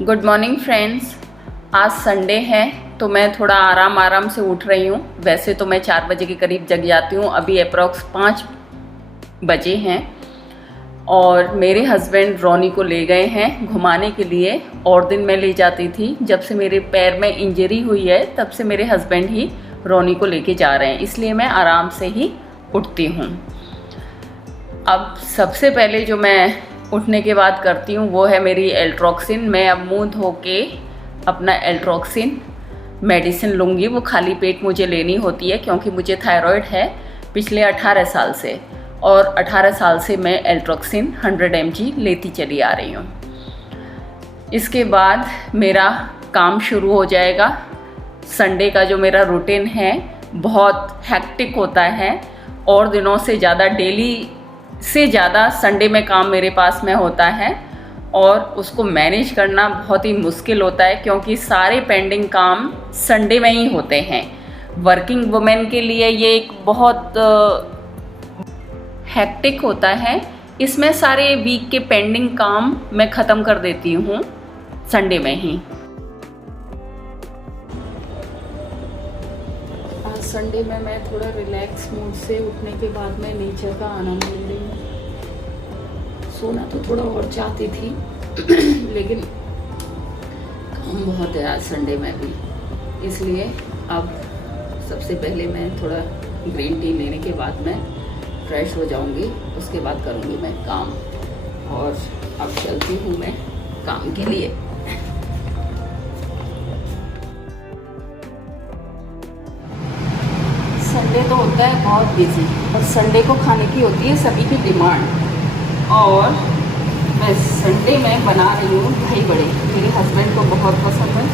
Good morning friends. आज Sunday है तो मैं थोड़ा आराम से उठ रही हूँ। वैसे तो मैं 4 बजे के करीब जग जाती हूँ। अभी अप्रॉक्स 5 बजे हैं और मेरे हस्बैंड रोनी को ले गए हैं घुमाने के लिए। और दिन मैं ले जाती थी। जब से मेरे पैर में इंजरी हुई है तब से मेरे हस्बैंड ही रोनी को लेके जा रहे हैं, इसलिए मैं आराम से ही उठती हूँ। अब सबसे पहले जो मैं उठने के बाद करती हूँ वो है मेरी एल्ट्रोक्सिन। मैं अब मुंह धो के अपना एल्ट्रोक्सिन मेडिसिन लूँगी। वो खाली पेट मुझे लेनी होती है क्योंकि मुझे थायराइड है पिछले 18 साल से, और 18 साल से मैं एल्ट्रोक्सिन 100 mg लेती चली आ रही हूँ। इसके बाद मेरा काम शुरू हो जाएगा। संडे का जो मेरा रूटीन है बहुत हेक्टिक होता है और दिनों से ज़्यादा, डेली से ज़्यादा संडे में काम मेरे पास में होता है और उसको मैनेज करना बहुत ही मुश्किल होता है क्योंकि सारे पेंडिंग काम संडे में ही होते हैं। वर्किंग वुमेन के लिए ये एक बहुत हेक्टिक होता है। इसमें सारे वीक के पेंडिंग काम मैं ख़त्म कर देती हूँ संडे में ही। आज संडे में मैं थोड़ा रिलैक्स मूड से उठने के बाद मैं नेचर का आनंद ले रही हूँ। सोना तो थोड़ा और चाहती थी लेकिन काम बहुत है आज संडे में भी, इसलिए अब सबसे पहले मैं थोड़ा ग्रीन टी लेने के बाद मैं फ्रेश हो जाऊंगी। उसके बाद करूंगी मैं काम, और अब चलती हूँ मैं काम के लिए। संडे तो होता है बहुत बिजी और संडे को खाने की होती है सभी की डिमांड। और मैं संडे में बना रही हूँ दही बड़े। मेरे हस्बैंड को बहुत पसंद है,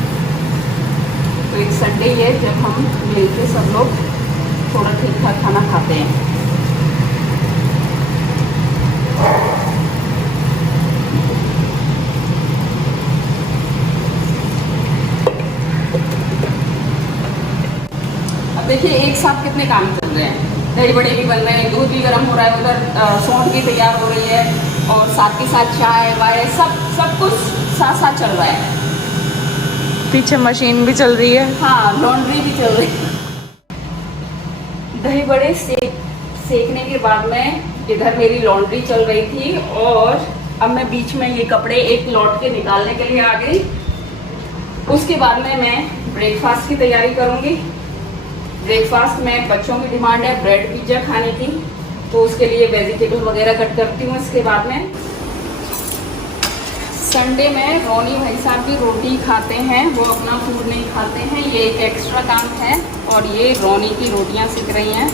तो एक संडे है जब हम मिलके सब लोग थोड़ा ठीक ठाक खाना खाते हैं। अब देखिए एक साथ कितने काम चल रहे हैं। दही बड़े भी बन रहे हैं, दूध भी गर्म हो रहा है, उधर सौंठ भी तैयार हो रही है, और साथ के साथ चाय वाय सब कुछ साथ साथ चल रहा है। पीछे मशीन भी चल रही है। हाँ, लॉन्ड्री भी चल रही है। दही बड़े सेकने के बाद में इधर मेरी लॉन्ड्री चल रही थी और अब मैं बीच में ये कपड़े एक लौट के निकालने के लिए आ गई। उसके बाद में मैं ब्रेकफास्ट की तैयारी करूँगी। ब्रेकफास्ट में बच्चों की डिमांड है ब्रेड पिज्ज़ा खाने की, तो उसके लिए वेजिटेबल वगैरह कट करती हूँ। इसके बाद में संडे में रोनी भाई साहब भी रोटी खाते हैं, वो अपना फूड नहीं खाते हैं, ये एक एक्स्ट्रा काम है। और ये रोनी की रोटियाँ सीख रही हैं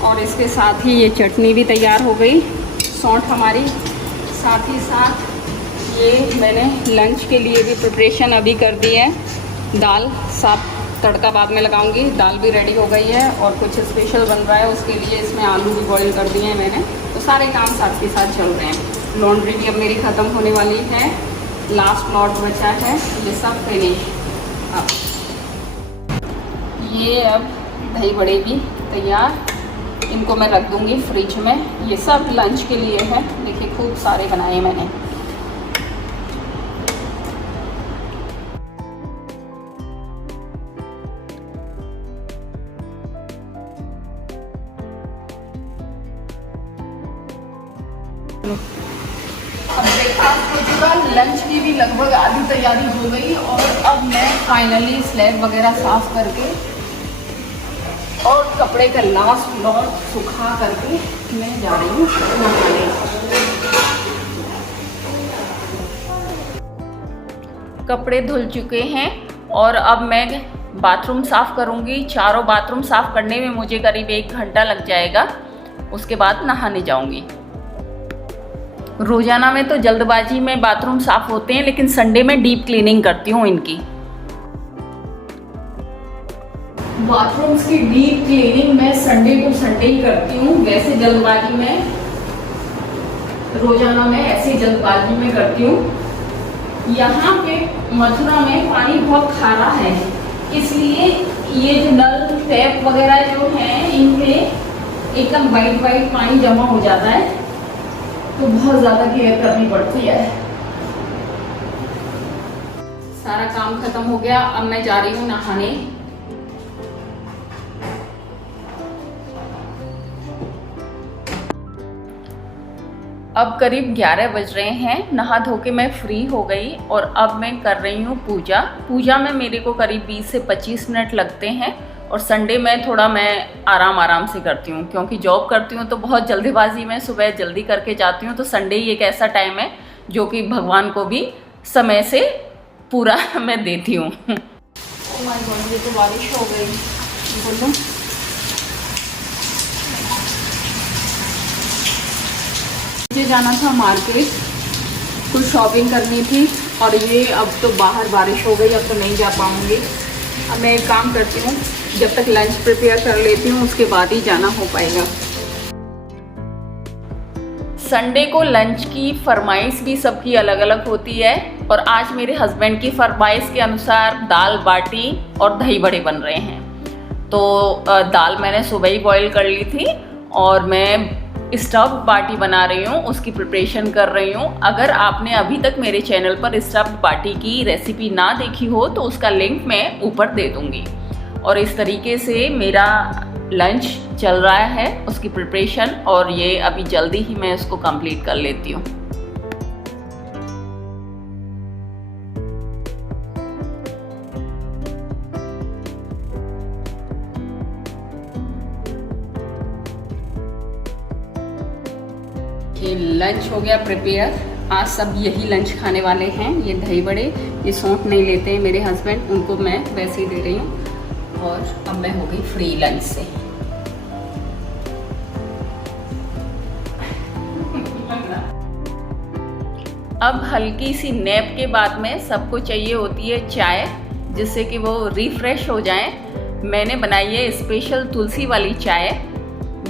और इसके साथ ही ये चटनी भी तैयार हो गई, सौंठ हमारी। साथ ही साथ ये मैंने लंच के लिए भी प्रिपरेशन अभी कर दी है। दाल साफ तड़का बाद में लगाऊंगी। दाल भी रेडी हो गई है और कुछ स्पेशल बन रहा है, उसके लिए इसमें आलू भी बॉईल कर दिए हैं मैंने। तो सारे काम साथ के साथ चल रहे हैं। लॉन्ड्री भी अब मेरी ख़त्म होने वाली है, लास्ट लॉट बचा है, ये सब फिनिश। अब ये अब दही बड़े भी तैयार, इनको मैं रख दूँगी फ्रिज में। ये सब लंच के लिए है। देखिए खूब सारे बनाए मैंने। अब ब्रेकफास्ट हो चुका, लंच की भी लगभग आधी तैयारी हो गई और अब मैं फाइनली स्लैब वगैरह साफ करके और कपड़े का लास्ट लॉट सुखा करके मैं जा रही हूँ नहाने। कपड़े धुल चुके हैं और अब मैं बाथरूम साफ़ करूँगी। चारों बाथरूम साफ़ करने में मुझे करीब 1 घंटा लग जाएगा। उसके बाद नहाने जाऊँगी। रोज़ाना में तो जल्दबाजी में बाथरूम साफ़ होते हैं, लेकिन संडे में डीप क्लीनिंग करती हूँ इनकी। बाथरूम्स की डीप क्लीनिंग मैं संडे टू संडे ही करती हूँ। वैसे जल्दबाजी में, रोज़ाना में ऐसे जल्दबाजी में करती हूँ। यहाँ पे मथुरा में पानी बहुत खारा है, इसलिए ये जो नल टैप वगैरह जो हैं इनमें एकदम वाइट पानी जमा हो जाता है, तो बहुत ज़्यादा केयर करनी पड़ती है। सारा काम खत्म हो गया। अब मैं जा रही हूँ नहाने। अब करीब 11 बज रहे हैं। नहा धो के मैं फ्री हो गई और अब मैं कर रही हूँ पूजा। पूजा में मेरे को करीब 20 से 25 मिनट लगते हैं और संडे में थोड़ा मैं आराम से करती हूँ, क्योंकि जॉब करती हूँ तो बहुत जल्दीबाजी में सुबह जल्दी करके जाती हूँ। तो संडे ही एक ऐसा टाइम है जो कि भगवान को भी समय से पूरा मैं देती हूँ। ओह माय गॉड, ये तो बारिश हो गई। बोलो, मुझे जाना था मार्केट, कुछ शॉपिंग करनी थी और ये अब तो बाहर बारिश हो गई, अब तो नहीं जा पाऊँगी। अब मैं एक काम करती हूँ, जब तक लंच प्रिपेयर कर लेती हूँ उसके बाद ही जाना हो पाएगा। संडे को लंच की फरमाइश भी सबकी अलग अलग होती है और आज मेरे हस्बैंड की फरमाइश के अनुसार दाल बाटी और दही बड़े बन रहे हैं। तो दाल मैंने सुबह ही बॉईल कर ली थी और मैं स्टफ्ड बाटी बना रही हूँ, उसकी प्रिपरेशन कर रही हूँ। अगर आपने अभी तक मेरे चैनल पर स्टफ्ड बाटी की रेसिपी ना देखी हो तो उसका लिंक मैं ऊपर दे दूँगी। और इस तरीके से मेरा लंच चल रहा है, उसकी प्रिपरेशन, और ये अभी जल्दी ही मैं उसको कंप्लीट कर लेती हूँ। ये लंच हो गया प्रिपेयर। आज सब यही लंच खाने वाले हैं। ये दही बड़े, ये सौंठ नहीं लेते हैं मेरे हस्बैंड, उनको मैं वैसे ही दे रही हूँ। और अब मैं हो गई फ्री लंच से। अब हल्की सी नैप के बाद में सबको चाहिए होती है चाय, जिससे कि वो रिफ्रेश हो जाएं। मैंने बनाई है स्पेशल तुलसी वाली चाय।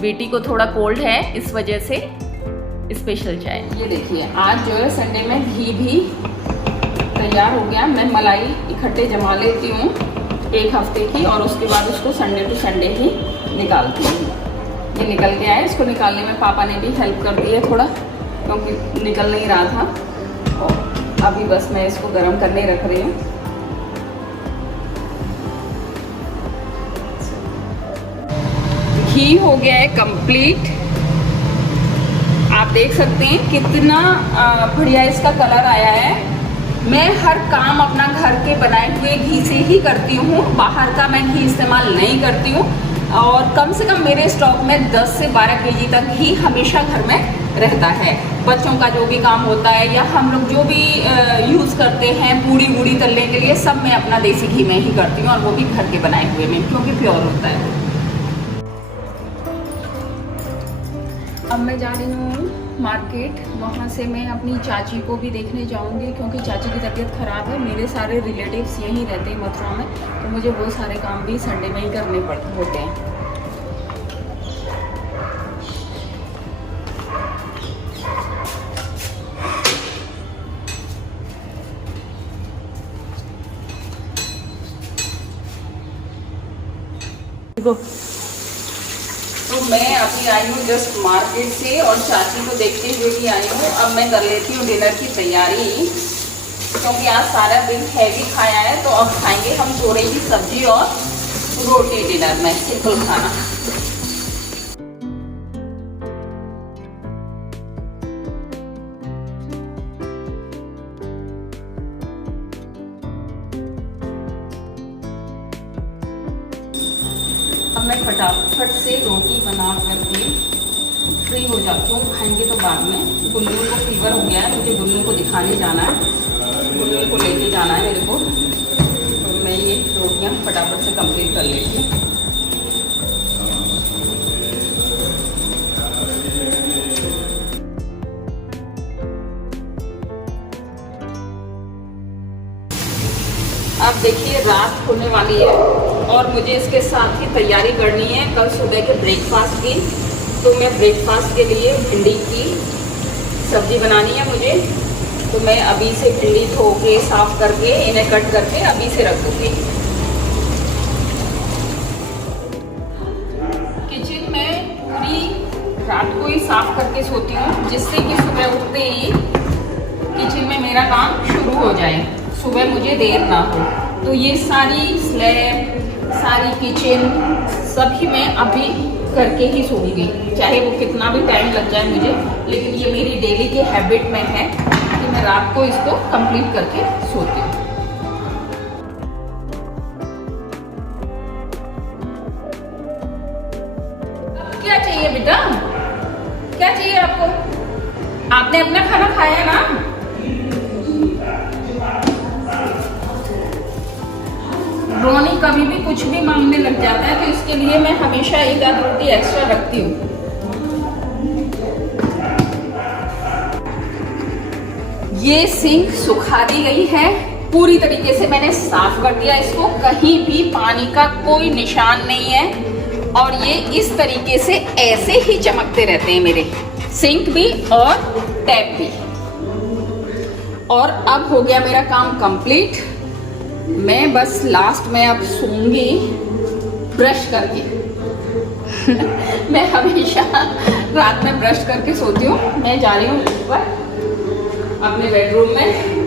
बेटी को थोड़ा कोल्ड है, इस वजह से स्पेशल चाय। ये देखिए, आज जो है संडे में घी भी तैयार हो गया। मैं मलाई इकट्ठे जमा लेती हूँ 1 हफ्ते की और उसके बाद उसको संडे टू संडे ही निकालती हूँ। ये निकल के आए, इसको निकालने में पापा ने भी हेल्प कर दी है थोड़ा, क्योंकि निकल नहीं रहा था। और अभी बस मैं इसको गर्म करने रख रही हूँ। घी हो गया है कंप्लीट। आप देख सकते हैं कितना बढ़िया इसका कलर आया है। मैं हर काम अपना घर के बनाए हुए घी से ही करती हूँ, बाहर का मैं घी इस्तेमाल नहीं करती हूँ। और कम से कम मेरे स्टॉक में 10 से 12 केजी तक घी हमेशा घर में रहता है। बच्चों का जो भी काम होता है या हम लोग जो भी यूज़ करते हैं पूड़ी वूड़ी तलने के लिए, सब मैं अपना देसी घी में ही करती हूँ, और वो भी घर के बनाए हुए में, क्योंकि प्योर होता है। अब मैं जा रही हूँ मार्केट, वहाँ से मैं अपनी चाची को भी देखने जाऊँगी, क्योंकि चाची की तबीयत ख़राब है। मेरे सारे रिलेटिव्स यहीं रहते हैं मथुरा में, तो मुझे वो सारे काम भी संडे में ही करने होते हैं। तो मैं अभी आई हूँ जस्ट मार्केट से और चाची को देखते हुए भी आई हूँ। अब मैं कर लेती हूँ डिनर की तैयारी, क्योंकि आज सारा दिन हैवी खाया है। तो अब खाएंगे हम तोरई की सब्जी और रोटी डिनर में, सिंपल खाना। अब मैं फटाफट से रोटी बना करके फ्री हो जाती हूँ। खाएंगे तो बाद में। गुल्लू को फीवर हो गया है, मुझे गुल्लू को दिखाने जाना है, गुल्लू को लेके जाना है मेरे को। तो मैं ये रोटियाँ फटाफट से कंप्लीट कर लेती हूँ। अब देखिए रात होने वाली है और मुझे इसके साथ ही तैयारी करनी है कल सुबह के ब्रेकफास्ट की। तो मैं ब्रेकफास्ट के लिए भिंडी की सब्ज़ी बनानी है मुझे। तो मैं अभी से भिंडी धो के साफ़ करके इन्हें कट करके अभी से रख दूँगी। किचन में पूरी रात को ही साफ़ करके सोती हूँ, जिससे कि सुबह उठते ही किचन में मेरा काम शुरू हो जाए। सुबह मुझे देर ना हो। तो ये सारी स्लैब, सारी किचन सभी मैं अभी करके ही सोऊंगी, चाहे वो कितना भी टाइम लग जाए मुझे, लेकिन ये मेरी डेली की हैबिट में है कि मैं रात को इसको कंप्लीट करके सोती हूँ। क्या चाहिए बेटा, क्या चाहिए आपको? आपने अपना खाना खाया ना? रोनी कभी भी कुछ भी मांगने लग जाता है, तो इसके लिए मैं हमेशा एक आध रोटी एक्स्ट्रा रखती हूँ। ये सिंक सुखा दी गई है पूरी तरीके से, मैंने साफ कर दिया इसको, कहीं भी पानी का कोई निशान नहीं है। और ये इस तरीके से ऐसे ही चमकते रहते हैं मेरे सिंक भी और टैप भी। और अब हो गया मेरा काम कंप्लीट। मैं बस लास्ट में अब सोऊंगी ब्रश करके। मैं हमेशा रात में ब्रश करके सोती हूँ। मैं जा रही हूँ ऊपर अपने बेडरूम में।